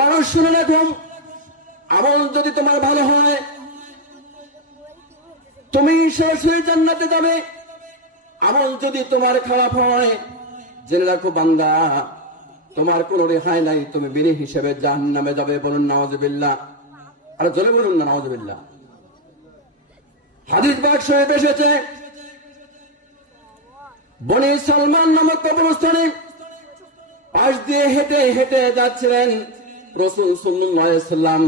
মানুষ শুনে রাখো, আমল যদি তোমার ভালো হয় তুমি সরাসরি জান্নাতে যাবে। আমল যদি তোমার খারাপ হয় জেনে রাখো বান্দা, তোমার কোনো রেহাই নাই, তুমি বিনি হিসেবে জাহান্নামে যাবে। বলুন নাউযুবিল্লাহ। আর জোরে বলুন না নাউযুবিল্লাহ। হাদিস পাক শরীফে এসেছে, বনি সালমান নামক কবরস্থানে পাশ দিয়ে হেঁটে হেঁটে যাচ্ছিলেন রাসূল সাল্লাল্লাহু আলাইহি সাল্লাম,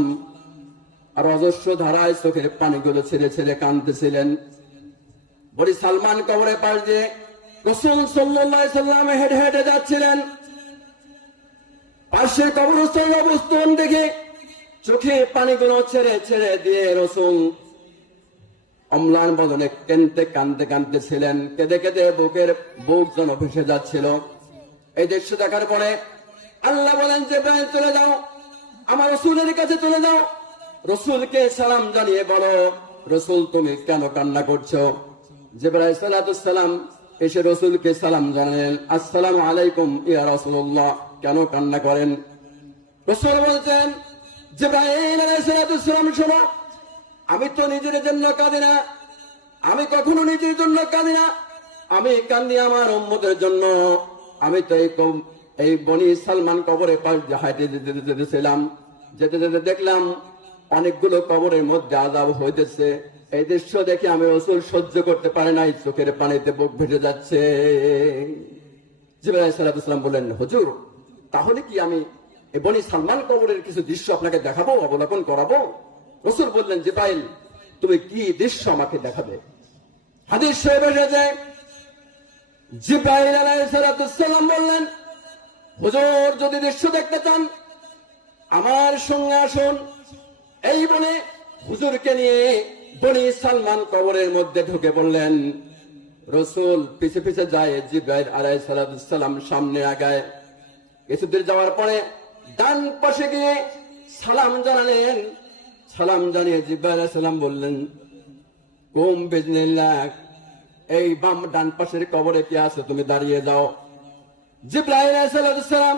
আর অজস্র ধারায় চোখের পানিগুলো ছেড়ে ছেড়ে কাঁদতেছিলেন। বনি সালমান কবরের পাশ দিয়ে রাসূল সাল্লাল্লাহু আলাইহি সাল্লাম হেঁটে হেঁটে যাচ্ছিলেন। পাশের কবরস্থানের অবস্থান দেখে চোখে পানিগুলো ছেড়ে ছেড়ে দিয়ে রাসূল অম্লান বদনে কাঁদতে কাঁদতে কাঁদতেছিলেন। কেঁদে কেঁদে বুক যেন ভেসে যাচ্ছিল। এই দৃশ্য দেখার পরে আল্লাহ বলেন, জিবরাইল চলে যাও, আমার রাসূলের কাছে চলে যাও, রাসূলকে সালাম জানিয়ে বলো, রাসূল তুমি কেন কান্না করছো? জিবরাইল সালাতুস সালাম এসে রাসূলকে সালাম জানালেন, আসসালামু আলাইকুম ইয়া রাসূলুল্লাহ, কেন কান্না করেন? রাসূল বলছেন, জিবরাইল আলাইহিস সালাতুস সালাম শোনো, আমি তো নিজের জন্য কাঁদি না, আমি কখনো নিজের জন্য কাঁদি না, আমি কান্দি আমার উম্মতের জন্য। আমি তো এই বনি সালমান কবরে পাশ দিয়ে হাঁটে যেতেছিলাম, যেতে যেতে দেখলাম অনেকগুলো কবরের মধ্যে আযাব হইতেছে। এই দৃশ্য দেখে আমি রাসূল সহ্য করতে পারে নাই, চোখের পানিতে বুক ভেসে যাচ্ছে। জিবরাইল আলাইহিস সালাম বললেন, হুজুর তাহলে কি আমি এই বনি সালমান কবরের কিছু দৃশ্য আপনাকে দেখাবো, অবলোকন করাবো? রাসূল বললেন, জিবরাইল তুমি কি দৃশ্য আমাকে দেখাবে? হাদিস শরীফে এসেছে, জিবরাইল আলাইহিস সালাম বললেন, হুজুর যদি দৃশ্য দেখতে চান আমার সঙ্গে আসুন। এই বলে হুজুরকে নিয়ে বনি সালমান কবরের মধ্যে ঢুকে পড়লেন। রাসূল পিছে পিছে যায়, জিবরাইল আলাইহিস সালাম সামনে আগায়। কিছুদূর যাওয়ার পরে ডান পাশে গিয়ে সালাম জানালেন। সালাম জানিয়ে জিবরাইল আলাইহিস সালাম বললেন, কুম বিজনিল্লাহ, এই বাম ডান পাশের কবরে কি আছে, তুমি দাঁড়িয়ে যাও। জিবরাইল আলাইহিস সালাম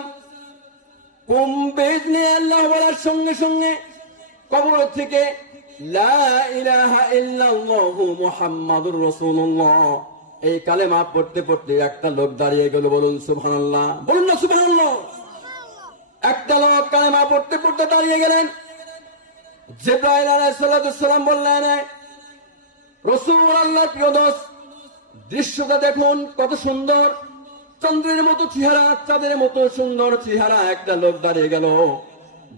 কুম বিজনিল্লাহ বলার সঙ্গে সঙ্গে কবর থেকে লা ইলাহা ইল্লাল্লাহু মুহাম্মাদুর রাসূলুল্লাহ এই কালেমা পড়তে পড়তে একটা লোক দাঁড়িয়ে গেল। বলুন সুবহানাল্লাহ, বলুন না সুবহানাল্লাহ। একটা লোক কালেমা পড়তে পড়তে দাঁড়িয়ে গেলেন। জিবরাইল আলাইহিস সালাম বললেন, রাসূল আল্লাহর প্রিয় দোস্ত, দৃশ্যটা দেখুন কত সুন্দর, চন্দ্রের মতো চেহারা, চাঁদের মতো সুন্দর চেহারা। একটা লোক দাঁড়িয়ে গেল,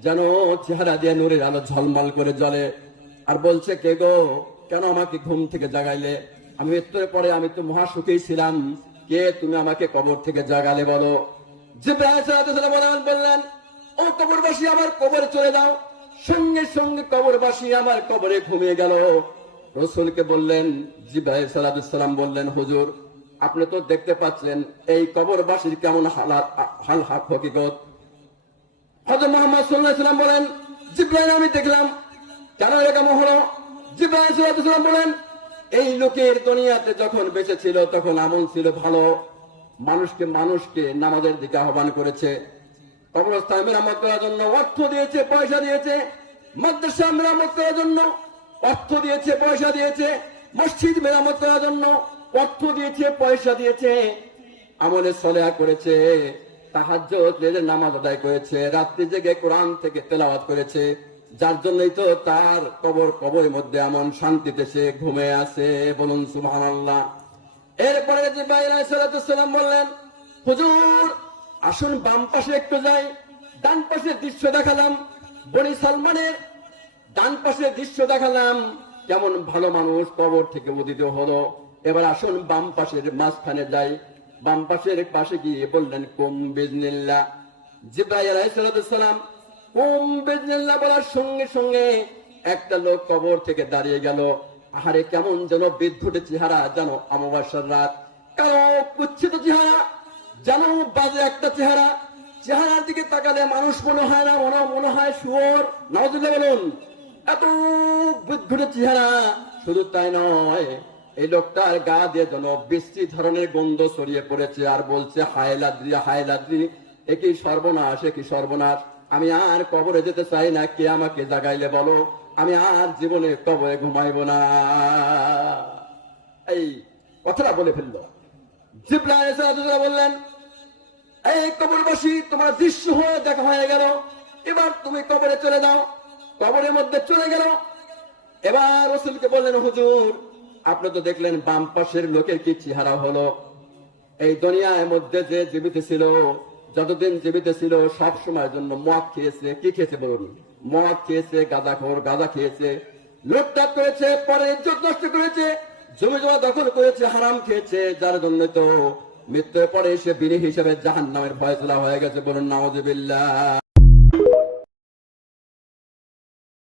যেন চেহারা দিয়ে নূরের আলো ঝলমল করে জ্বলে, আর বলছে, কে গো, কেন আমাকে ঘুম থেকে জাগাইলে? আমি মৃত্যুর পরে আমি তো মহাসুখেই ছিলাম, কে তুমি আমাকে কবর থেকে জাগালে বলো? জিবরাইল বললেন, ও কবরবাসী, আমার কবরে চলে যাও। সঙ্গে সঙ্গে কবরবাসী আমার কবরে ঘুমিয়ে গেল। রাসূলকে বললেন, জিবরাইল সালাম বললেন, হুজুর আপনি তো দেখতে পাচ্ছেন এই কবরবাসীর কেমন হাল হকিকত। হযরত মুহাম্মদ সাল্লাল্লাহু আলাইহি ওয়াসাল্লাম বলেন, জিবরাইল আমি দেখলাম, কেন এরকম হলো? জিবরাইল সাল্লাল্লাহু আলাইহি ওয়াসাল্লাম বলেন, এই লোকের দুনিয়াতে যখন বেঁচে ছিল তখন আমল ছিল ভালো, মানুষকে নামাজের দিকে আহ্বান করেছে, কবরস্থান মেরামত করার জন্য অর্থ দিয়েছে, পয়সা দিয়েছে, মাদ্রাসা মেরামত করার জন্য অর্থ দিয়েছে, পয়সা দিয়েছে, মসজিদ মেরামত করার জন্য অর্থ দিয়েছে, পয়সা দিয়েছে, আমলে সলেহা করেছে, তাহাজ্জুদ নামাজ আদায় করেছে, রাত্রি জেগে কোরআন থেকে তেলাওয়াত করেছে, যার জন্যই তো তার কবরের মধ্যে এমন শান্তিতে সে ঘুমে আছে। বলুন সুবহানাল্লাহ। এরপরে জিবরাইল আলাইহিস সালাম বললেন, হুজুর আসুন বাম পাশে একটু যাই। ডান পাশের দৃশ্য দেখালাম, বনি সালমানের ডান পাশের দৃশ্য দেখালাম, কেমন ভালো মানুষ কবর থেকে উদিত হলো। এবার আসুন বাম পাশের মাঝখানে যাই। বাম পাশের পাশে গিয়ে বললেন, কুম বিজনিল্লাহ। জিবরাইল আলাইহিস সালাম কুম বিজনিল্লাহ বলার সঙ্গে সঙ্গে একটা লোক কবর থেকে দাঁড়িয়ে গেল। আহারে কেমন যেন বিদ্যুতের চেহারা, যেন অমাবস্যার রাত, কারো কুচ্ছিত চেহারা, যেন বাজে একটা চেহারা। চেহারার দিকে তাকালে মানুষ মনে হয় না, মনে হয় শুয়োর। নাউযুবিল্লাহ বলুন। এত বিদ্যুতের চেহারা। শুধু তাই নয়, এই লোকটার গা দিয়ে যেন বিশ্রী ধরনের গন্ধ ছড়িয়ে পড়েছে, আর বলছে, হায় লাদ্রি, হায় লাদ্রি, একই সর্বনাশ, একই সর্বনাশ। আমি আর কবরে যেতে চাই না, কে আমাকে জাগাইলে বলো, আমি আর জীবনে কবরে ঘুমাইব না। এই কথাটা বলে ফেললো। জিবরাইল আলাইহিস সালাম বললেন, এই কবরবাসী, তোমার দৃশ্য হয়ে দেখা হয়ে গেল, এবার তুমি কবরে চলে যাও। কবরের মধ্যে চলে গেল। এবার রাসূলকে বললেন, হুজুর আপনি তো দেখলেন বাম পাশের লোকের কি চেহারা হলো। এই দুনিয়ার মধ্যে যে জীবিত ছিল, যতদিন জীবিত ছিল সব সময়ের জন্য মদ খেয়েছে। কি খেয়েছে বলুন? মদ খেয়েছে, গাঁজাখোর, গাঁজা খেয়েছে, লুটপাট করেছে, পরে ইজ্জত নষ্ট করেছে, জমি জমা দখল করেছে, হারাম খেয়েছে, যার জন্য তো মৃত্যুর পরে সে বিনি হিসেবে জাহান্নামের ফয়সালা হয়ে গেছে। বলুন নাউযুবিল্লাহ।